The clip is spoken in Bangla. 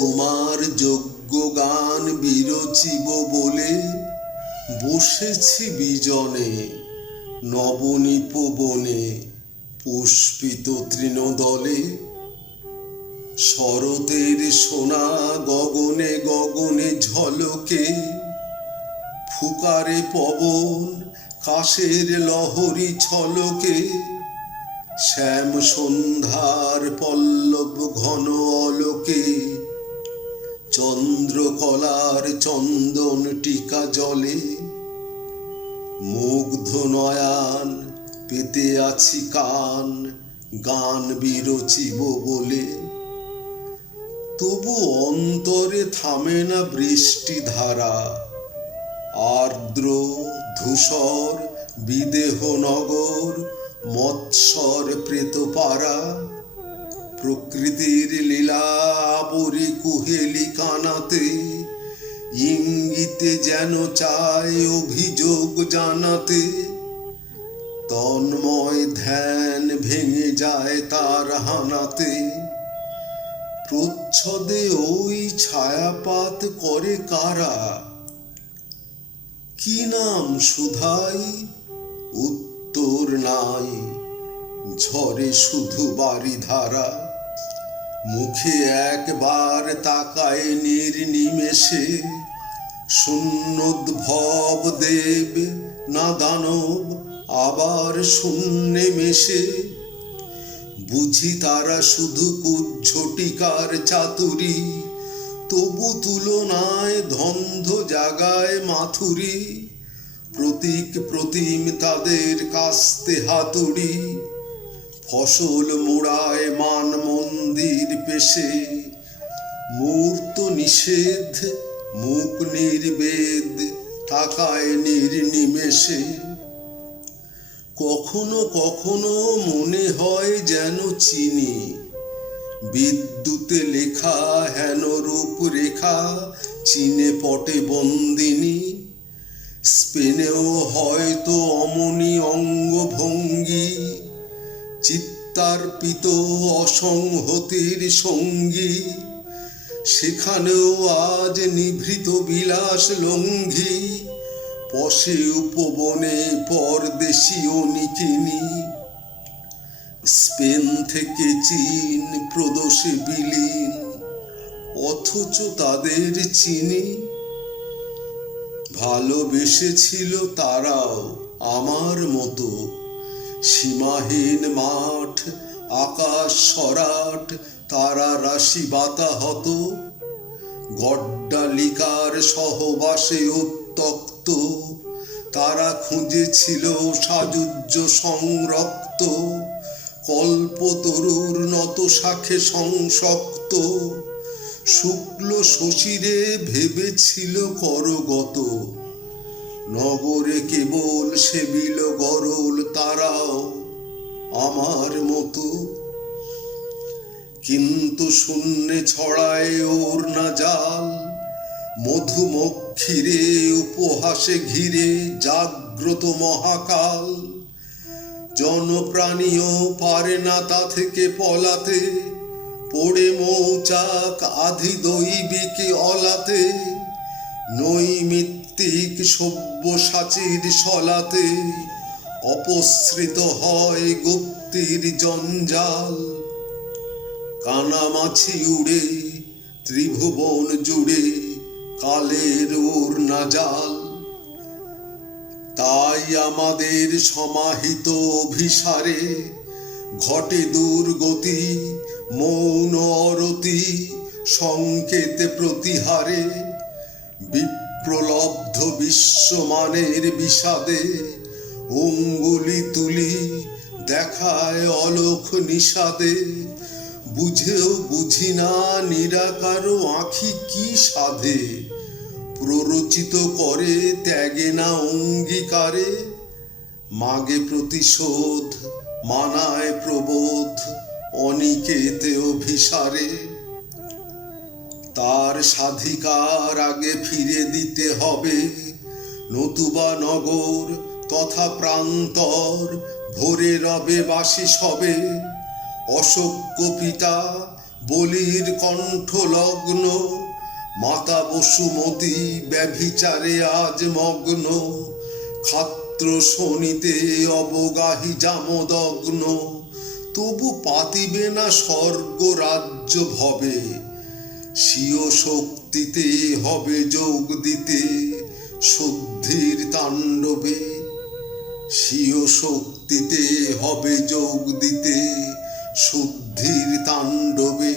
তোমার যোগ্য গান বিরচিব বলে বসেছি বিজনে নবনীপ বনে পুষ্পিত তৃণদলে। শরতের সোনা গগনে গগনে ঝলকে, ফুকারে পবন কাশের লহরী ছলকে, শ্যাম সন্ধ্যার পল্লব ঘন অলোকে, চন্দ্রকলার চন্দন টিকা জলে। মুগ্ধ নয়ান পেতে আছি কান গান বিরচিব বলে, তবু অন্তরে থামে না বৃষ্টি ধারা। আর্দ্র ধূসর বিদেহ নগর মৎসর প্রেতপাড়া, প্রকৃতির লীলা আবরি কুহেলি কানাতে, ইঙ্গিতে যেন চায় অভিযোগ জানাতে। তন্ময় ধ্যান ভেঙে যায় তার হানাতে, প্রচ্ছদে ওই ছায়াপাত করে কারা? কি নাম সুধাই? উত্তর নাই, ঝরে শুধু বারিধারা। মুখে একবার তাকায় নির্নিমেষে, শূন্যোদ্ভব দেব না দানব আবার শূন্যে মেশে। বুঝি তারা শুধু কুজ্ঝটিকার চাতুরী, তবু তুলনায় ধন্ধ জাগায় মাথুরি। প্রতীক প্রতিম তাদের কাস্তে হাতুড়ি, ফসল মোড়ায় মান মন্দির পেশে। মূর্ত নিষেধ মুখ নির্বেদ তাকায় নির্নিমেষে। কখনো কখনো মনে হয় যেন চিনি বিদ্যুতে লেখা হেন রূপরেখা, চীনে পটে বন্দিনী। স্পেনেও হয়তো অমনি অঙ্গভঙ্গি, চিত্তার্পিত অসংহতির সঙ্গী। সেখানেও আজ নিভৃত বিলাস লঙ্ঘি, পশে উপবনে পরদেশীয় নিকিনি। স্পেন থেকে চীন প্রদোষে বিলীন, অথচ তাদের চিনি। ভালোবেসেছিল তারাও আমার মতো, সীমাহীন মাঠ আকাশ সরাট তারা রাশি বাতাহত। গড্ডালিকার সহবাসে উত্তক্ত, তারা খুঁজেছিল সাযুজ্য সংরক্ত। কল্পতরুর নত শাখে সংসক্ত, শুক্ল শশীরে ভেবেছিল করগত। নগরে কেবল সেবিল গরল তারাও আমার মতো, কিন্তু শূন্যে ছড়ায় ওর না জাল। মধুমক্ষীরে উপহাসে ঘিরে জাগ্রত মহাকাল। জনপ্রাণীও পারে না তা থেকে পলাতে, পড়ে মৌচাক আধি দৈবিক অলাতে। নৈমিত্তিক সব্যসাচীর সলাতে, অপসৃত হয় গুপ্তির জঞ্জাল। কানামাছি উড়ে ত্রিভুবন জুড়ে কালের ওর না জাল। তাই আমাদের সমাহিত অভিসারে ঘটে দুর্গতি, মৌন অরতি সংকেতে প্রতিহারে। বিপ্রলব্ধ বিশ্বমানের বিষাদে অঙ্গুলি তুলি দেখায় অলোক নিষাদে। বুঝেও বুঝি না নিরাকার আঁখি কি সাধে, প্ররোচিত করে ত্যাগে না অঙ্গীকারে। মাগে প্রতিশোধ মানায় প্রবোধ অনিকেতে অভিসারে। তার স্বাধিকার আগে ফিরে দিতে হবে, নতুবা নগর তথা প্রান্তর ভরে রবে বাসি সবে। অশোক্য পিতা বলির কণ্ঠ লগ্ন, মাতা বসুমতী ব্যভিচারে আজ মগ্ন, খাত্র শনিতে অবগাহী জামদগ্ন, তবু পাতিবে না স্বর্গ রাজ্য ভবে, স্বীয় শক্তিতে হবে যোগ দিতে শুদ্ধির তাণ্ডবে, স্বীয় শক্তিতে হবে যোগ দিতে শুদ্ধির তাণ্ডবে।